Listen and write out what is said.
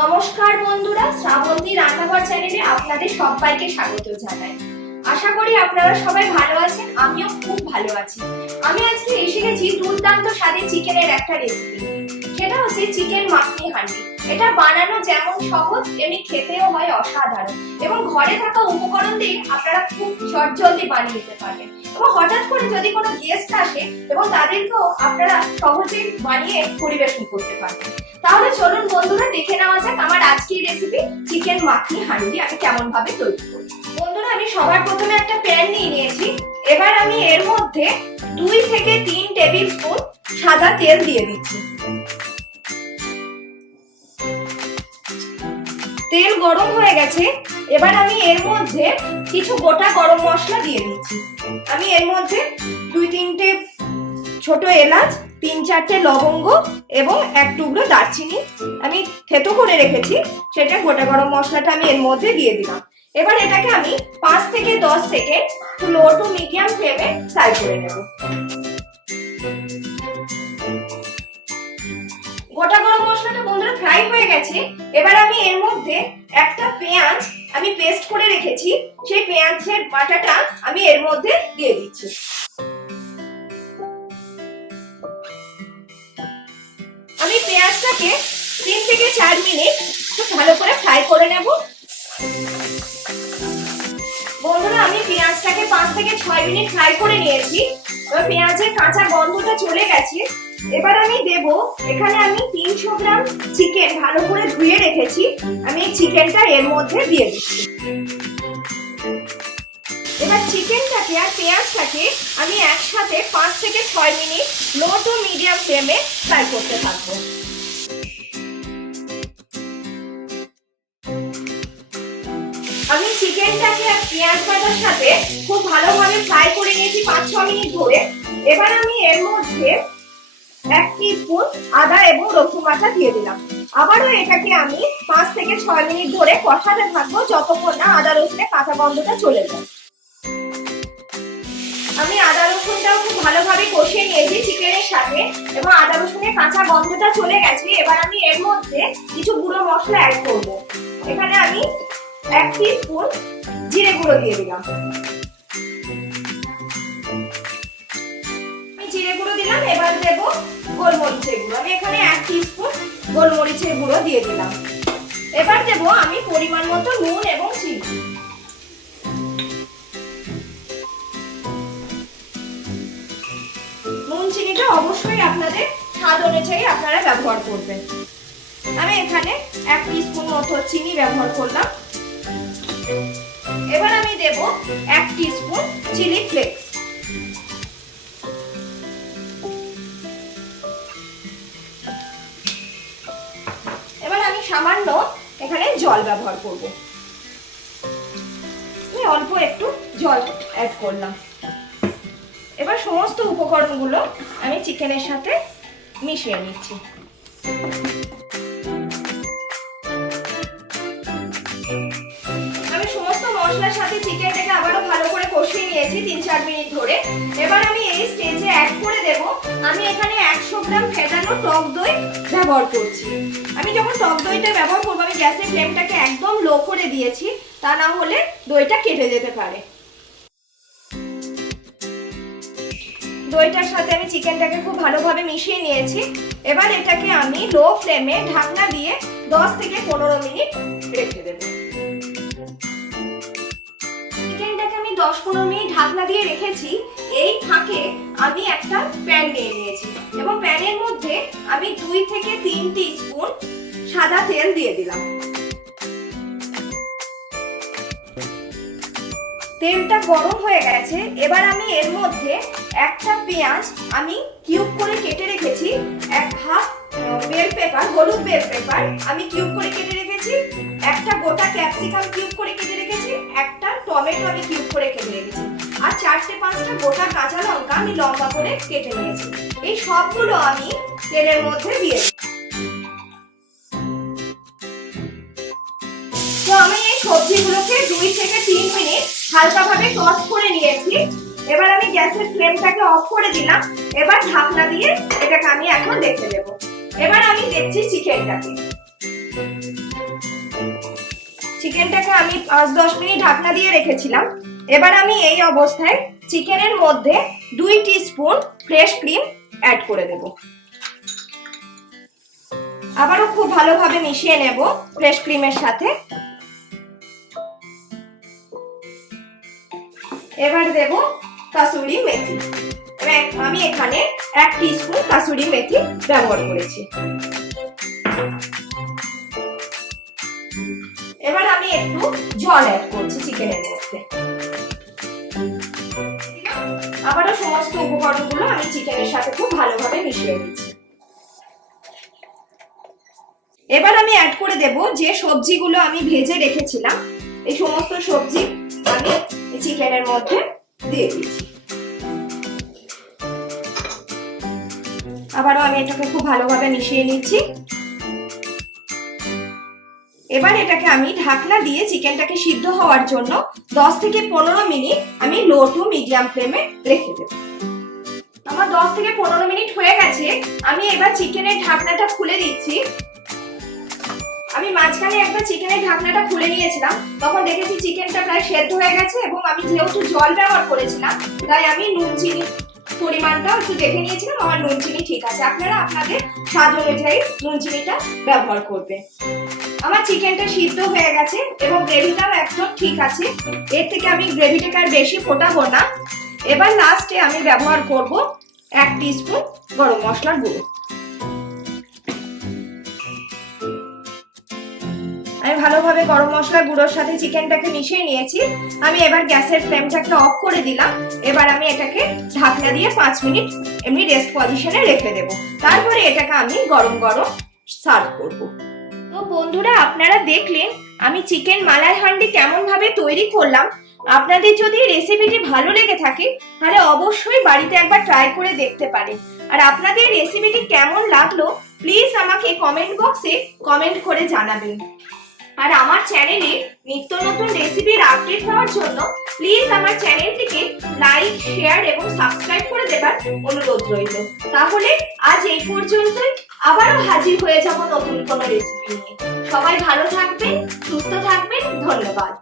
নমস্কার বন্ধুরা, শ্রাবন্তী রান্নাঘর চ্যানেলে আপনাদের সবাইকে স্বাগত জানাই। আশা করি আপনারা সবাই ভালো আছেন, আমিও খুব ভালো আছি। আমি আজকে এসে গেছি দুর্দান্ত স্বাদের চিকেনের একটা রেসিপি। সেটা হচ্ছে চিকেন মাখনি হান্ডি। এটা বানানো যেমন সহজ, এমনি খেতেও হয় অসাধারণ এবং ঘরে থাকা উপকরণ দিয়ে আপনারা খুব চটজলদি বানিয়ে নিতে পারবেন। এবং হঠাৎ করে যদি কোনো গেস্ট আসে এবং তাদেরকেও আপনারা সহজেই বানিয়ে পরিবেশন করতে পারবেন। তাহলে চলুন বন্ধুরা দেখে নেওয়া যাক আমার আজকের রেসিপি চিকেন মাখনি হান্ডি আমি কেমন ভাবে তৈরি করি। বন্ধুরা, আমি সবার প্রথমে একটা প্যান নিয়ে নিয়েছি। এবার আমি এর মধ্যে 2 থেকে 3 টেবিল স্পুন সাদা তেল দিয়ে দিচ্ছি। তেল গরম হয়ে গেছে। এবার আমি এর মধ্যে কিছু গোটা গরম মশলা দিয়ে দিচ্ছি। আমি এর মধ্যে 2-3টে ছোট এলাচ, 3-4টে লবঙ্গ এবং 1 টুকরো দারচিনি আমি থেতো করে রেখেছি, সেটা গোটা গরম মশলাটা আমি এর মধ্যে দিয়ে দিলাম। এবার এটাকে আমি 5 থেকে 10 সেকেন্ড লো টু মিডিয়াম ফ্লেমে ফ্রাই করে নেব। গোটা গরম মশলাটা বন্ধুরা ফ্রাই হয়ে গেছে। এবার আমি এর মধ্যে একটা পেঁয়াজ আমি পেস্ট করে রেখেছি, সেই পেঁয়াজের বাটাটা আমি এর মধ্যে দিয়ে দিচ্ছি। আমি পেঁয়াজটাকে 3 থেকে 4 মিনিট খুব ভালো করে ফ্রাই করে নেব। বন্ধুরা, আমি পেঁয়াজটাকে 5 থেকে 6 মিনিট ফ্রাই করে নিয়েছি। এবার পেঁয়াজের কাঁচা গন্ধটা চলে গেছে। এবার আমি দেব, এখানে আমি 300 গ্রাম চিকেন ভালো করে ধুয়ে রেখেছি, আমি এই চিকেনটা এর মধ্যে দিয়ে দিচ্ছি। এবার চিকেনটাকে আর পেঁয়াজটাকে আমি একসাথে 5 থেকে 6 মিনিট লো টু মিডিয়াম ফ্লেমে ফ্রাই করতে থাকবো। আমি চিকেনটাকে আর পেঁয়াজ ভাজার সাথে খুব ভালোভাবে ফ্রাই করে নিয়েছি 5-6 মিনিট ধরে। এবার আমি এর মধ্যে 1 টিস্পুন আদা এবং রসুন বাটা দিয়ে দিলাম। আবারও এটাকে আমি 5 থেকে 6 মিনিট ধরে কষাতে থাকবো, যতক্ষণ না আদা রসুনের কাঁচা গন্ধটা চলে যায়। আমি আদা রসুনটাও খুব ভালোভাবে কষিয়ে নিয়েছি চিকেনের সাথে এবং আদা রসুনের কাঁচা গন্ধটা চলে গেছে। এবার আমি এর মধ্যে কিছু গুঁড়ো মশলা অ্যাড করব। এখানে আমি 1 টিস্পুন জিরে গুঁড়ো দিয়ে দিলাম। আমি জিরে গুঁড়ো দিলাম। এবার দেব গোলমরিচের গুঁড়ো। আমি এখানে 1 টিস্পুন গোলমরিচের গুঁড়ো দিয়ে দিলাম। এবার দেব আমি পরিমাণ মতো নুন এবং চিনি। নুন চিনিটা অবশ্যই আপনাদের স্বাদ অনুযায়ী আপনারা ব্যবহার করবেন। আমি এখানে 1 টিস্পুন মতো চিনি ব্যবহার করলাম। এবার আমি দেব 1 টিস্পুন চিলি ফ্লেক্স। এবার আমি সামান্য এখানে জল ব্যবহার করব। আমি অল্প একটু জল অ্যাড করলাম। এবার সমস্ত উপকরণগুলো আমি চিকেনের সাথে মিশিয়ে নিচ্ছি। আমি সমস্ত মশলার সাথে চিকেনটাকে আবারও ভালো করে কষিয়ে নিয়েছি 3-4 মিনিট ধরে। এবার আমি এই স্টেজে অ্যাড করে দেব, আমি এখানে 100 গ্রাম ফেটানো টক দই ব্যবহার করছি। আমি যখন টক দইটা ব্যবহার করবো আমি গ্যাসের ফ্লেমটাকে একদম লো করে দিয়েছি, তা না হলে দইটা কেটে যেতে পারে। দইটার সাথে আমি চিকেনটাকে খুব ভালোভাবে মিশিয়ে নিয়েছি। এবার এটাকে আমি লো ফ্লেমে ঢাকনা দিয়ে 10 থেকে 15 মিনিট রেখে দেব। চিকেনটাকে আমি 10-15 মিনিট ঢাকনা দিয়ে রেখেছি। এই ফাঁকে আমি একটা প্যান নিয়ে নিয়েছি এবং প্যানের মধ্যে আমি 2 থেকে 3 টিস্পুন সাদা তেল দিয়ে দিলাম। তেলটা গরম হয়ে গেছে। এবার আমি এর মধ্যে একটা পেঁয়াজ আমি কিউব করে কেটে রেখেছি, 1/2 বেল পেপার, হলুদ বেল পেপার আমি কিউব করে কেটে রেখেছি, একটা গোটা ক্যাপসিকাম কিউব করে কেটে রেখেছি, একটা টমেটো আমি কিউব করে কেটে রেখেছি, আর 4-5টা গোটা কাঁচা লঙ্কা আমি লম্বা করে কেটে নিয়েছি। এই সবগুলো আমি তেলের মধ্যে দিয়ে দিই। তো আমি এই সবজিগুলোকে 2 থেকে 3 মিনিট হালকাভাবে টস করে নিয়েছি। এবার আমি গ্যাসের ফ্লেমটাকে অফ করে দিলাম। এবার ঢাকনা দিয়ে এটাকে আমি এখন রেখে দেব। এবার আমি দেখছি চিকেনটাকে। চিকেনটাকে আমি 5-10 মিনিট ঢাকনা দিয়ে রেখেছিলাম। এবার আমি এই অবস্থায় চিকেনের মধ্যে 2 টিস্পুন ফ্রেশ ক্রিম অ্যাড করে দেব। আবারও খুব ভালোভাবে মিশিয়ে নেব ফ্রেশ ক্রিমের সাথে। এবার দেব কাসুরি মেথি। আমি এখানে 1 টিস্পুন কাসুরি মেথি ব্যবহার করেছি। এবার আমি একটু জল অ্যাড করছি চিকেনের মধ্যে। আবারও সমস্ত উপকরণগুলো আমি চিকেনের সাথে খুব ভালোভাবে মিশিয়ে দিচ্ছি। এবার আমি অ্যাড করে দেব যে সবজিগুলো আমি ভেজে রেখেছিলাম। এই সমস্ত সবজি আমি চিকেনের মধ্যে দিয়ে দিচ্ছি। আবারও আমি এটাকে খুব ভালোভাবে মিশিয়ে নিচ্ছি। এবার এটাকে আমি ঢাকনা দিয়ে চিকেনটাকে সিদ্ধ হওয়ার জন্য 10 থেকে 15 মিনিট আমি লো টু মিডিয়াম ফ্লেমে রেখে দেব। আমার 10 থেকে 15 মিনিট হয়ে গেছে। আমি এবার চিকেনের ঢাকনাটা খুলে দিচ্ছি। আমি মাঝখানে একবার চিকেনের ঢাকনাটা খুলে নিয়েছিলাম, তখন দেখেছি চিকেনটা প্রায় সেদ্ধ হয়ে গেছে এবং আমি যেহেতু জল ব্যবহার করেছিলাম তাই আমি নুন চিনি পরিমাণটাও একটু দেখে নিয়েছিলাম। আমার নুন চিনি ঠিক আছে, আপনারা আপনাদের স্বাদ অনুযায়ী নুন চিনিটা ব্যবহার করবেন। আমার চিকেনটা সিদ্ধ হয়ে গেছে এবং গ্রেভিটাও একদম ঠিক আছে। এর থেকে আমি গ্রেভিটাকে আর বেশি ফোটাবো না। এবার লাস্টে আমি ব্যবহার করব 1 টিস্পুন গরম মশলার গুঁড়ো। আমি ভালোভাবে গরম মশলার গুঁড়োর সাথে চিকেনটাকে মিশিয়ে নিয়েছি। আমি এবার গ্যাসের ফ্লেমটাকে অফ করে দিলাম। এবার আমি এটাকে ঢাকনা দিয়ে 5 মিনিট এমনি রেস্ট পজিশনে রেখে দেব। তারপরে এটাকে আমি গরম গরম সার্ভ করব। তো বন্ধুরা, আপনারা দেখলেন আমি চিকেন মালাই হান্ডি কেমন ভাবে তৈরি করলাম। আপনাদের যদি রেসিপিটি ভালো লেগে থাকে তাহলে অবশ্যই বাড়িতে একবার ট্রাই করে দেখতে পারেন। আর আপনাদের রেসিপিটি কেমন লাগলো প্লিজ আমাকে কমেন্ট বক্সে কমেন্ট করে জানাবেন। আর আমার চ্যানেলে নিত্য নতুন রেসিপির আপডেট পাওয়ার জন্য প্লিজ আমার চ্যানেলটিকে লাইক, শেয়ার এবং সাবস্ক্রাইব করে দেবার অনুরোধ রইল। তাহলে আজ এই পর্যন্তই, আবারও হাজির হয়ে যাব নতুন কোনো রেসিপি নিয়ে। সবাই ভালো থাকবেন, সুস্থ থাকবেন। ধন্যবাদ।